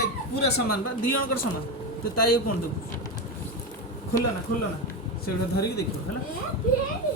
देख पूरा सामान बा दी जणकर सामान तो ताई कोन दो खोलो ना से धरिक देखो ହେଲା